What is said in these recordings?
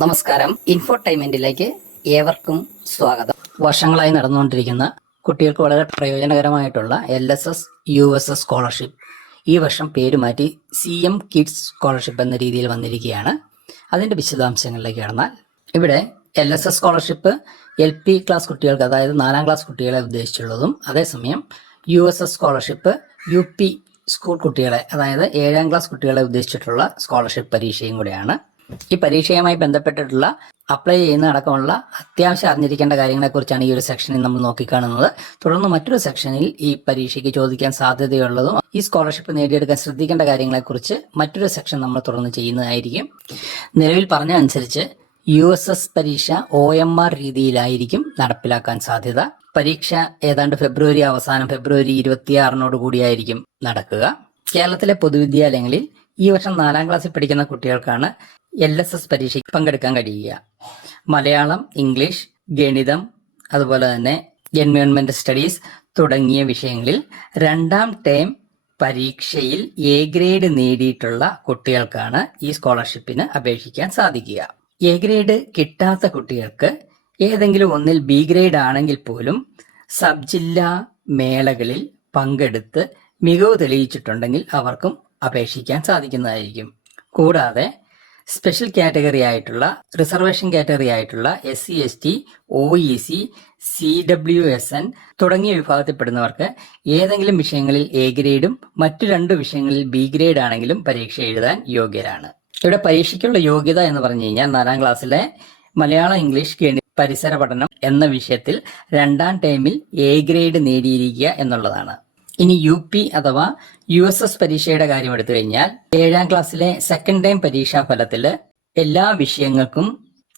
നമസ്കാരം. ഇൻഫോടൈൻമെന്റിലേക്ക് ഏവർക്കും സ്വാഗതം. വർഷങ്ങളായി നടന്നുകൊണ്ടിരിക്കുന്ന കുട്ടികൾക്ക് വളരെ പ്രയോജനകരമായിട്ടുള്ള LSS USS സ്കോളർഷിപ്പ് ഈ വർഷം പേര് മാറ്റി CM കിഡ്സ് സ്കോളർഷിപ്പ് എന്ന രീതിയിൽ വന്നിരിക്കുകയാണ്. അതിൻ്റെ വിശദാംശങ്ങളിലേക്ക് കടന്നാൽ, ഇവിടെ LSS സ്കോളർഷിപ്പ് LP ക്ലാസ് കുട്ടികൾക്ക്, അതായത് 4ാം ക്ലാസ് കുട്ടികളെ ഉദ്ദേശിച്ചുള്ളതും, അതേസമയം USS സ്കോളർഷിപ്പ് UP സ്കൂൾ കുട്ടികളെ, അതായത് 7ാം ക്ലാസ് കുട്ടികളെ ഉദ്ദേശിച്ചിട്ടുള്ള സ്കോളർഷിപ്പ് പരീക്ഷയും കൂടെയാണ്. ഈ പരീക്ഷയുമായി ബന്ധപ്പെട്ടിട്ടുള്ള അപ്ലൈ ചെയ്യുന്ന അടക്കമുള്ള അത്യാവശ്യം അറിഞ്ഞിരിക്കേണ്ട കാര്യങ്ങളെക്കുറിച്ചാണ് ഈ ഒരു സെക്ഷനിൽ നമ്മൾ നോക്കിക്കാണുന്നത്. തുടർന്ന് മറ്റൊരു സെക്ഷനിൽ ഈ പരീക്ഷയ്ക്ക് ചോദിക്കാൻ സാധ്യതയുള്ളതും ഈ സ്കോളർഷിപ്പ് നേടിയെടുക്കാൻ ശ്രദ്ധിക്കേണ്ട കാര്യങ്ങളെക്കുറിച്ച് മറ്റൊരു സെക്ഷൻ നമ്മൾ തുടർന്ന് ചെയ്യുന്നതായിരിക്കും. നിലവിൽ പറഞ്ഞ അനുസരിച്ച് USS പരീക്ഷ OMR രീതിയിലായിരിക്കും നടപ്പിലാക്കാൻ സാധ്യത. പരീക്ഷ ഏതാണ്ട് ഫെബ്രുവരി അവസാനം, ഫെബ്രുവരി 26 കൂടിയായിരിക്കും നടക്കുക. കേരളത്തിലെ പൊതുവിദ്യാലയങ്ങളിൽ ഈ വർഷം 4ാം ക്ലാസ്സിൽ പഠിക്കുന്ന കുട്ടികൾക്കാണ് LSS പരീക്ഷയ്ക്ക് പങ്കെടുക്കാൻ കഴിയുക. മലയാളം, ഇംഗ്ലീഷ്, ഗണിതം, അതുപോലെ തന്നെ എൻവയോൺമെന്റ് സ്റ്റഡീസ് തുടങ്ങിയ വിഷയങ്ങളിൽ 2ാം ടേം പരീക്ഷയിൽ A ഗ്രേഡ് നേടിയിട്ടുള്ള കുട്ടികൾക്കാണ് ഈ സ്കോളർഷിപ്പിന് അപേക്ഷിക്കാൻ സാധിക്കുക. A ഗ്രേഡ് കിട്ടാത്ത കുട്ടികൾക്ക് ഏതെങ്കിലും ഒന്നിൽ B ഗ്രേഡ് ആണെങ്കിൽ പോലും സബ് ജില്ലാ മേളകളിൽ പങ്കെടുത്ത് മികവ് തെളിയിച്ചിട്ടുണ്ടെങ്കിൽ അവർക്കും അപേക്ഷിക്കാൻ സാധിക്കുന്നതായിരിക്കും. കൂടാതെ സ്പെഷ്യൽ കാറ്റഗറി ആയിട്ടുള്ള, റിസർവേഷൻ കാറ്റഗറി ആയിട്ടുള്ള SC ST OEC CWSN തുടങ്ങിയ വിഭാഗത്തിൽപ്പെടുന്നവർക്ക് ഏതെങ്കിലും വിഷയങ്ങളിൽ A ഗ്രേഡും മറ്റു 2 വിഷയങ്ങളിൽ B ഗ്രേഡ് ആണെങ്കിലും പരീക്ഷ എഴുതാൻ യോഗ്യരാണ്. ഇവിടെ പരീക്ഷയ്ക്കുള്ള യോഗ്യത എന്ന് പറഞ്ഞു കഴിഞ്ഞാൽ 4ാം ക്ലാസ്സിലെ മലയാളം, ഇംഗ്ലീഷ്, ഗണിതം, പരിസര പഠനം എന്ന വിഷയത്തിൽ 2ാം ടേമിൽ A ഗ്രേഡ് നേടിയിരിക്കുക എന്നുള്ളതാണ്. ഇനി UP അഥവാ USS പരീക്ഷയുടെ കാര്യം എടുത്തു കഴിഞ്ഞാൽ 7ാം ക്ലാസ്സിലെ സെക്കൻഡ് ടൈം പരീക്ഷാ ഫലത്തിൽ എല്ലാ വിഷയങ്ങൾക്കും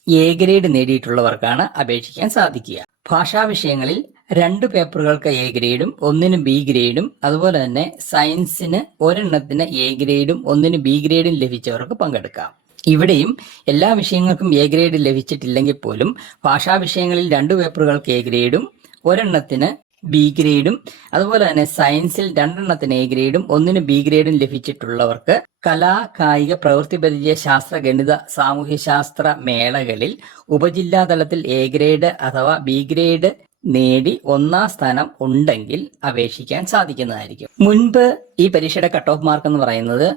A ഗ്രേഡ് നേടിയിട്ടുള്ളവർക്കാണ് അപേക്ഷിക്കാൻ സാധിക്കുക. ഭാഷാ വിഷയങ്ങളിൽ 2 പേപ്പറുകൾക്ക് A ഗ്രേഡും 1ന് B ഗ്രേഡും, അതുപോലെ തന്നെ സയൻസിന് 1 A ഗ്രേഡും 1ന് B ഗ്രേഡും ലഭിച്ചവർക്ക് പങ്കെടുക്കാം. ഇവിടെയും എല്ലാ വിഷയങ്ങൾക്കും A ഗ്രേഡ് ലഭിച്ചിട്ടില്ലെങ്കിൽ പോലും ഭാഷാ വിഷയങ്ങളിൽ 2 പേപ്പറുകൾക്ക് A ഗ്രേഡും 1 B ഗ്രേഡും, അതുപോലെ തന്നെ സയൻസിൽ 2 A ഗ്രേഡും 1ന് B ഗ്രേഡും ലഭിച്ചിട്ടുള്ളവർക്ക് കലാ, കായിക, പ്രവൃത്തി പരിചയ, ശാസ്ത്ര, ഗണിത, സാമൂഹ്യശാസ്ത്ര മേളകളിൽ ഉപജില്ലാ തലത്തിൽ A ഗ്രേഡ് അഥവാ B ഗ്രേഡ് നേടി 1ാം സ്ഥാനം ഉണ്ടെങ്കിൽ അപേക്ഷിക്കാൻ സാധിക്കുന്നതായിരിക്കും. മുൻപ് ഈ പരീക്ഷയുടെ കട്ട് ഓഫ് മാർക്ക് എന്ന് പറയുന്നത്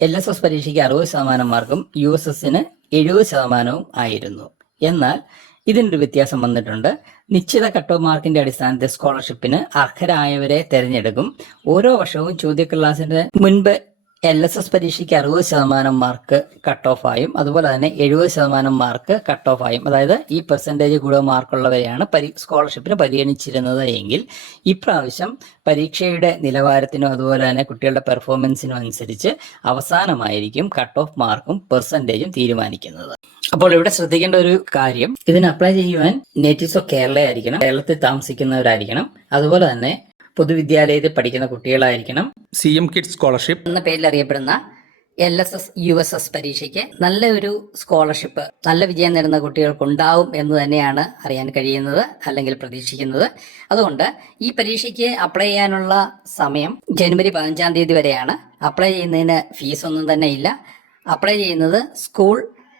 LSS പരീക്ഷയ്ക്ക് 60% മാർക്കും USSന് 70% ആയിരുന്നു. എന്നാൽ ഇതിനൊരു വ്യത്യാസം വന്നിട്ടുണ്ട്. നിശ്ചിത കട്ട് ഓഫ് മാർക്കിന്റെ അടിസ്ഥാനത്തിൽ സ്കോളർഷിപ്പിന് അർഹരായവരെ തെരഞ്ഞെടുക്കും. ഓരോ വർഷവും ചോദ്യക്ലാസിന്റെ മുൻപ് LSS പരീക്ഷയ്ക്ക് 60% മാർക്ക് കട്ട് ഓഫ് ആയും, അതുപോലെ തന്നെ 70% മാർക്ക് കട്ട് ഓഫ് ആയും, അതായത് ഈ പെർസെൻറ്റേജ് കൂടുതൽ മാർക്കുള്ളവരെയാണ് സ്കോളർഷിപ്പിന് പരിഗണിച്ചിരുന്നത് എങ്കിൽ ഇപ്രാവശ്യം പരീക്ഷയുടെ നിലവാരത്തിനും അതുപോലെ തന്നെ കുട്ടികളുടെ പെർഫോമൻസിനും അനുസരിച്ച് അവസാനമായിരിക്കും കട്ട് ഓഫ് മാർക്കും പെർസെൻറ്റേജും തീരുമാനിക്കുന്നത്. അപ്പോൾ ഇവിടെ ശ്രദ്ധിക്കേണ്ട ഒരു കാര്യം, ഇതിന് അപ്ലൈ ചെയ്യുവാൻ നേറ്റീവ്സ് ഓഫ് കേരള ആയിരിക്കണം, കേരളത്തിൽ താമസിക്കുന്നവരായിരിക്കണം, അതുപോലെ തന്നെ പൊതുവിദ്യാലയത്തിൽ പഠിക്കുന്ന കുട്ടികളായിരിക്കണം. CM കിഡ്സ് സ്കോളർഷിപ്പ് എന്ന പേരിൽ അറിയപ്പെടുന്ന LSS USS പരീക്ഷയ്ക്ക് നല്ലൊരു സ്കോളർഷിപ്പ്, നല്ല വിജയം നേടുന്ന കുട്ടികൾക്കുണ്ടാവും എന്ന് തന്നെയാണ് അറിയാൻ കഴിയുന്നത്, അല്ലെങ്കിൽ പ്രതീക്ഷിക്കുന്നത്. അതുകൊണ്ട് ഈ പരീക്ഷയ്ക്ക് അപ്ലൈ ചെയ്യാനുള്ള സമയം ജനുവരി 15 തീയതി വരെയാണ്. അപ്ലൈ ചെയ്യുന്നതിന് ഫീസ് ഒന്നും തന്നെ ഇല്ല. അപ്ലൈ ചെയ്യുന്നത് സ്കൂൾ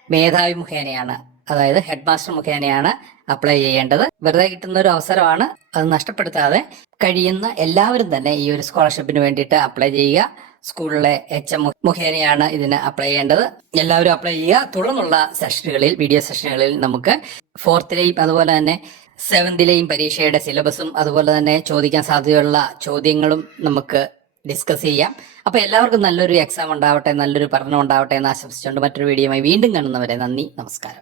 മേധാവി മുഖേനയാണ്, അതായത് ഹെഡ് മാസ്റ്റർ മുഖേനയാണ് അപ്ലൈ ചെയ്യേണ്ടത്. വെറുതെ കിട്ടുന്ന ഒരു അവസരമാണ്, അത് നഷ്ടപ്പെടുത്താതെ കഴിയുന്ന എല്ലാവരും തന്നെ ഈ ഒരു സ്കോളർഷിപ്പിന് വേണ്ടിയിട്ട് അപ്ലൈ ചെയ്യുക. സ്കൂളിലെ HM മുഖേനയാണ് ഇതിന് അപ്ലൈ ചെയ്യേണ്ടത്. എല്ലാവരും അപ്ലൈ ചെയ്യുക. തുടർന്നുള്ള സെഷനുകളിൽ, വീഡിയോ സെഷനുകളിൽ നമുക്ക് 4ത്തിലെയും അതുപോലെ തന്നെ 7ത്തിലെയും പരീക്ഷയുടെ സിലബസും അതുപോലെ തന്നെ ചോദിക്കാൻ സാധ്യതയുള്ള ചോദ്യങ്ങളും നമുക്ക് ഡിസ്കസ് ചെയ്യാം. അപ്പോൾ എല്ലാവർക്കും നല്ലൊരു എക്സാം ഉണ്ടാവട്ടെ, നല്ലൊരു പഠനം ഉണ്ടാവട്ടെ എന്ന് ആശംസിച്ചുകൊണ്ട് മറ്റൊരു വീഡിയോയുമായി വീണ്ടും കാണുന്നവരെ നന്ദി, നമസ്കാരം.